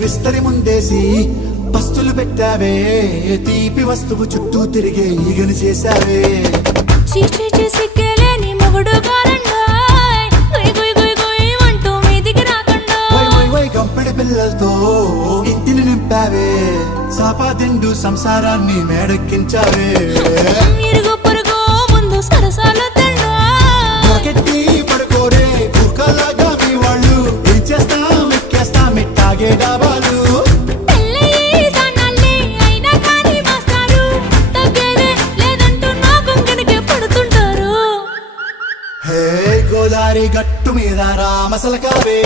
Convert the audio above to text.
విస్తరి ముందేసి పస్తులు పెట్టావే తీపి వస్తువు చుట్టూ తిరిగే ఈగలు చేశావే సిగ్గేలేని మొగుడు గారండోయ్ గుయ్ గుయ్ గుయ్ గుయ్ అంటూ మీదికి రాకండో వై వై వై గంపెడి పిల్లలతో ఇంటిని నింపావే సాపాదిండు సంసారాన్ని మేడెక్కించావే ఇరుగు పొరుగు ముందు సరసాలు గట్టి పడుకోరే కుక్కలాగా మీ వాళ్ళు ఏం చేస్తాం ఎక్కేస్తాం ఇట్టాగే డాబాలు గోదారి గట్టు మీద రామసలకావే